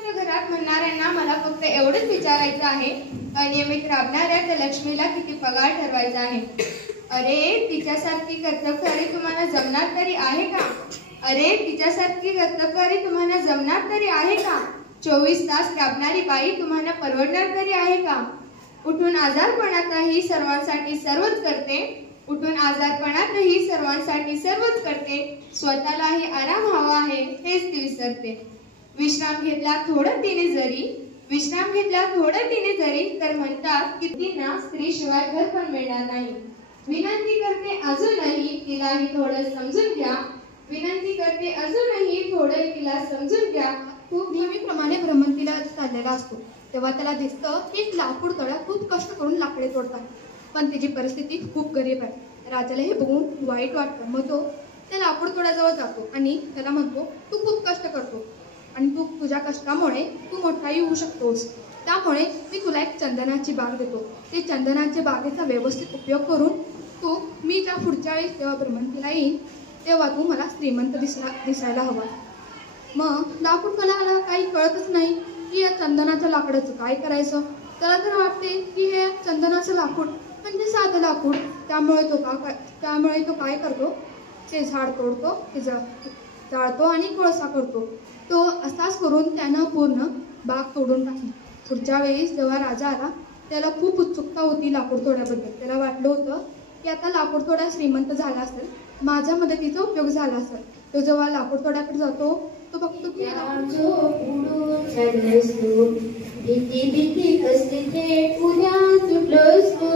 असतं घरात म्हणणाऱ्यांना मला फक्त एवढंच विचारायचं आहे, अनियमित राबणाऱ्या त्या लक्ष्मीला किती पगार ठरवायचा आहे? अरे तिच्यासारखी कर्तबगारी तुम्हाला जमणार तरी आहे का? अरे तिच्यासारखी कर्तबगारी तुम्हाला जमणार तरी आहे का? 24 तास राबणारी बाई तुम्हाला परवडणार तरी आहे का? उठून आजारपणातही सर्वांसाठी सर्वच करते, उठून आजारपणातही सर्वांसाठी सर्वच करते, स्वतःलाही आराम हवा आहे हेच ती विसरते. विश्राम घेतला थोडं तिने जरी तर म्हणतात की तिला स्त्रीशिवाय घर पण मिळणार नाही. विनंती करते अजूनही तिलाही थोडं समजून घ्या, विनंती करते अजूनही थोडं तिला समजून घ्या. खूप नेहमीप्रमाणे भ्रमंतीला चाललेला असतो तेव्हा त्याला दिसतं की लाकूड तोडा खूप कष्ट करून लाकडे तोडतात, पण त्याची परिस्थिती खूप गरीब आहे. राजाला हे बघून वाईट वाटतं. मग तो त्या लाकूड तोड्याजवळ जातो आणि त्याला म्हणतो, तू खूप कष्ट करतो आणि तू तुझ्या कष्टामुळे तू मोठाही होऊ शकतोस, त्यामुळे मी तुला एक चंदनाची बाग देतो. ते चंदनाच्या बागेचा व्यवस्थित उपयोग करून मी त्या पुढच्या वेळेस जेव्हा भ्रमंतीला येईन तेव्हा तू मला श्रीमंत दिसायला हवा. मग लाकूड कलाला काही कळतच नाही की या चंदनाच्या लाकडाचं काय करायचं. त्याला तर वाटते की हे चंदनाचं लाकूड म्हणजे साधं लाकूड, त्यामुळे तो काय करतो, ते झाड तोडतो, ते जाळतो आणि कोळसा करतो. तो असाच करून त्यानं पूर्ण बाग तोडून टाकली. पुढच्या वेळेस जेव्हा राजा आला त्याला खूप उत्सुकता होती लाकूड तोड्याबद्दल. त्याला वाटलं होतं की आता लाकूड तोड्या श्रीमंत झाला असेल, माझ्या मदतीचा उपयोग झाला असेल. तो जेव्हा लाकूड तोड्याकडे जातो तो बघतो की भीती कसली ते उद्या तुटलोस तू.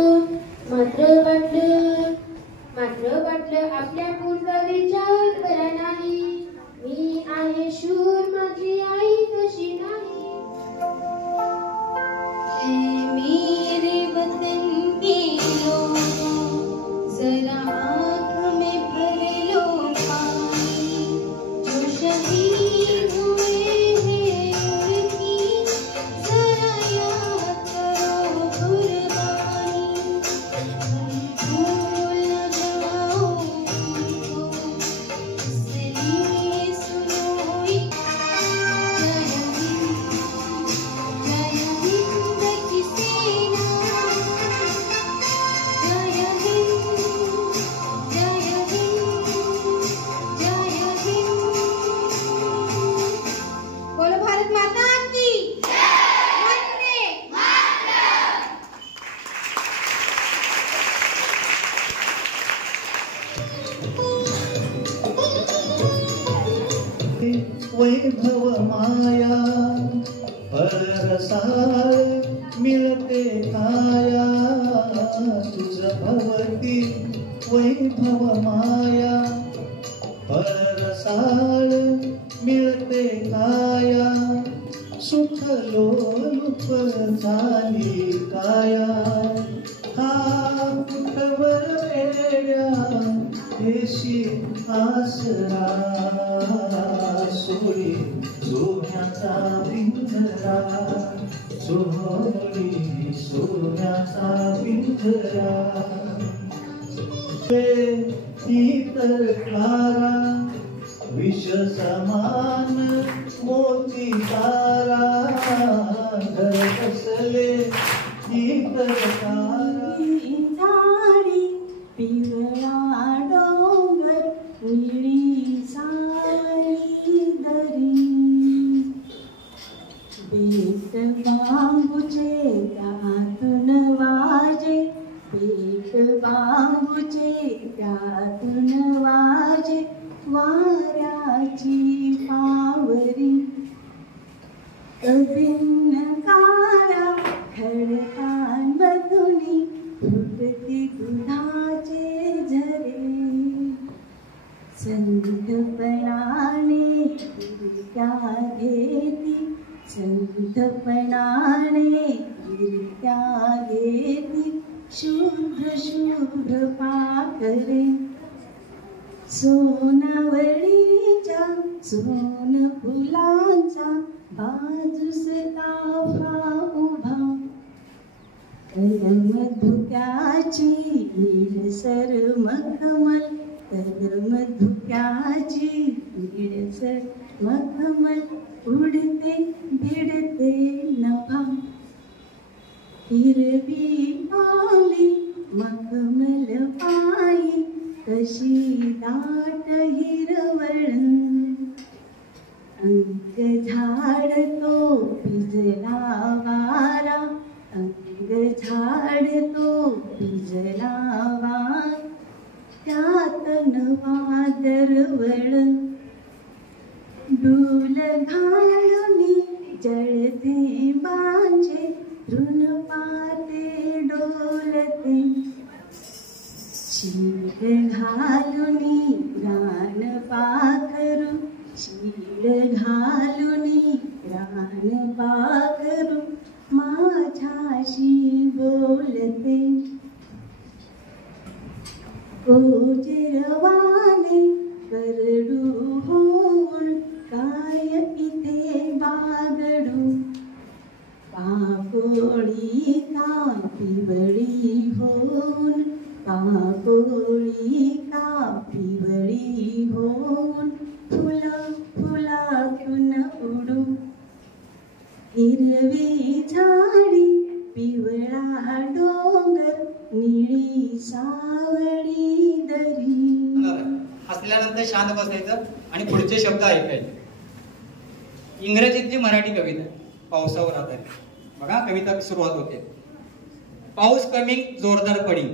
मात्र वाटलं आपल्या पुढचा विचार करा नाही. मी आहे शूर, माझी आई कशी नाही. मेरे वतन के लोगों जरा आँख में भर लो पानी. जो शहीद हुए हैं उनकी जरा याद करो कुर्बानी. भूल न जाओ उनको, इसलिए सुनो जय हिंद की सेना. जय हिंद, जय हिंद, जय हिंद. बोलो भारत माता की वंदे वैभव माया पररसाळ मिळते काया. तुझ भवती वैभव माया पररसाळ मिळते काया. सुखलो लुप झाली काया. हा कुठवर वेड्या देशी आसरा. सोळी सोन्याचा पिंजरा, सोहळी सोन्याचा पिंजरा. इतर कारा विष समान मोती तारा. घर बसले इतर कारा. झाडी पिवळा डोंगर निळी सारी दरी. बेट बांबूचे त्यातून वाजे, बेट बांबूचे त्यातून वाजे. वाऱ्याची पावरी अभिन्न काळा खडकांमधुनी फुटती दुधाचे झरे. संतपणाने गिरत्या घेती, संतपणाने गिरत्या घेती. शुभ्र शुभ्र पाखरे सोनावळीच्या सोन फुलांचा बाजूस ताफा उभा. कदम धुक्याची निळसर मखमल, कदम धुक्याची निळसर मखमल. उडते हिरवी पावली मखमल पायी कशी दाट हिरवळ अंग झाडतो भिजला वारा अंग झाडतो भिजला वारा त्यात नवा दरवळ डूल घालुनी जळते बांजे ऋण पाते डोलते शीळ घालुनी रान पाखरू शीळ घालुनी रान पाखरू माझ्याशी बोलते ओजिरवाने करडू होऊन काय इथे बागडू पाकोळी का पिवळी होऊन पाकोळी का पिवळी होऊन फुलातून उडू हिरवी झाडी पिवळा डोंगर निळी सावळी दरी. हसल्यानंतर शांत बसायचं आणि पुढचे शब्द ऐकायचे. इंग्रजीतली मराठी कविता पावसावर आधारित. बघा कविता सुरुवात होते. पाऊस कमिंग जोरदार पडिंग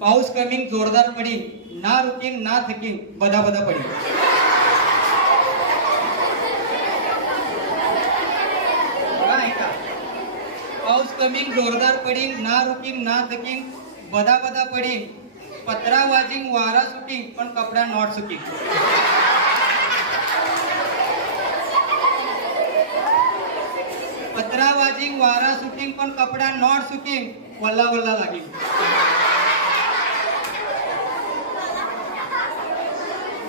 पाऊस कमिंग जोरदार पडिंग ना रुकिंग ना थकिंग बदा बदा पडिंग. बघा ऐका. पाऊस कमिंग जोरदार पडिंग ना रुकिंग ना थकिंग बदा बदा पडिंग पत्रा वाजिंग वारा सुटिंग पण कपडा नॉट सुकिंग. पत्रा वाजिंग वारा सुटिंग पण कपडा नॉट सुकिंग वल्ला वल्ला लागिंग.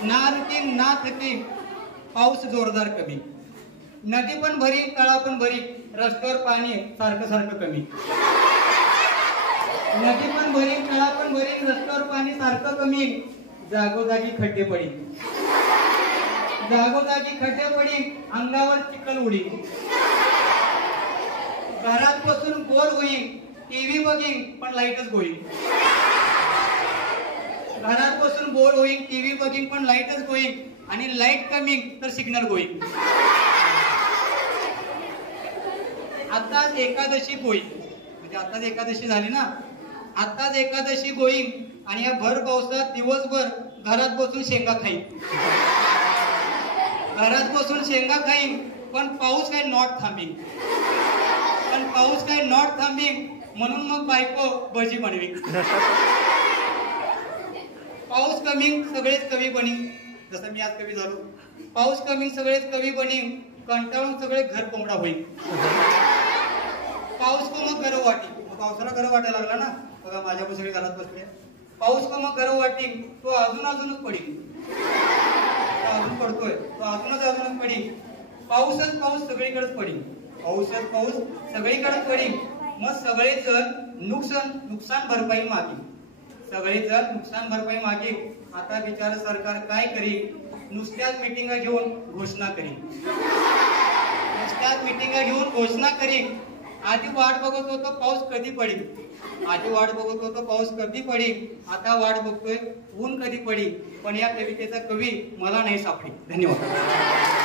ना रुकिंग ना थकिंग पाऊस जोरदार कमी नदी पण भरी तळा पण भरी रस्त्यावर पाणी सारखं सारखं कमी. नदी पण भरी तळा पण भरी रस्त्यावर पाणी सारखं कमी जागोजागी खड्डे पडी जागोजागी खड्डे पडी अंगावर चिखल उडी. घरात बसून बोर होईन टीव्ही बघीन पण लाईटच गोळी. घरात बसून बोर होईन टीव्ही बघीन पण लाईटच गोळी आणि लाईट कमी तर सिग्नल गोळी. आताच एकादशी गोळी म्हणजे आताच एकादशी झाली ना. आताच एकादशी गोळी आणि या भर पावसात दिवसभर घरात बसून शेंगा खाईन. घरात बसून शेंगा खाईन पण पाऊस काही नॉट थांबीन. पण पाऊस काही नॉट थांबीन म्हणून मग बायको भजी बनवी. पाऊस कमी सगळेच कवी बनीन. जसं मी आज कवी झालो. पाऊस कमी सगळेच कवी बनीन कंटाळून सगळे घर कोंबडा होईल. पाऊस को मग गरव वाटी. पावसाला गरव वाटायला लागला ना. बघा माझ्या सगळे घरात बसले. पाऊस को मग गरव वाटी तो अजूनच पडील. अजून पडतोय तो अजूनच पडील. पाऊसच पाऊस सगळीकडेच पडील. पाऊसच पाऊस सगळीकडेच पडील. मग सगळेजण नुकसान भरपाई मागे. सगळेजण नुकसान भरपाई मागे. आता बिचार सरकार काय करील. नुसत्याच मिटिंगा घेऊन घोषणा करील. नुसत्याच मिटिंगा घेऊन घोषणा करील. आधी वाट बघत होतो पाऊस कधी पडेल. आधी वाट बघत होतो पाऊस कधी पडेल. आता वाट बघतोय ऊन कधी पडेल. पण या कवितेचा कवी मला नाही सापडेल. धन्यवाद.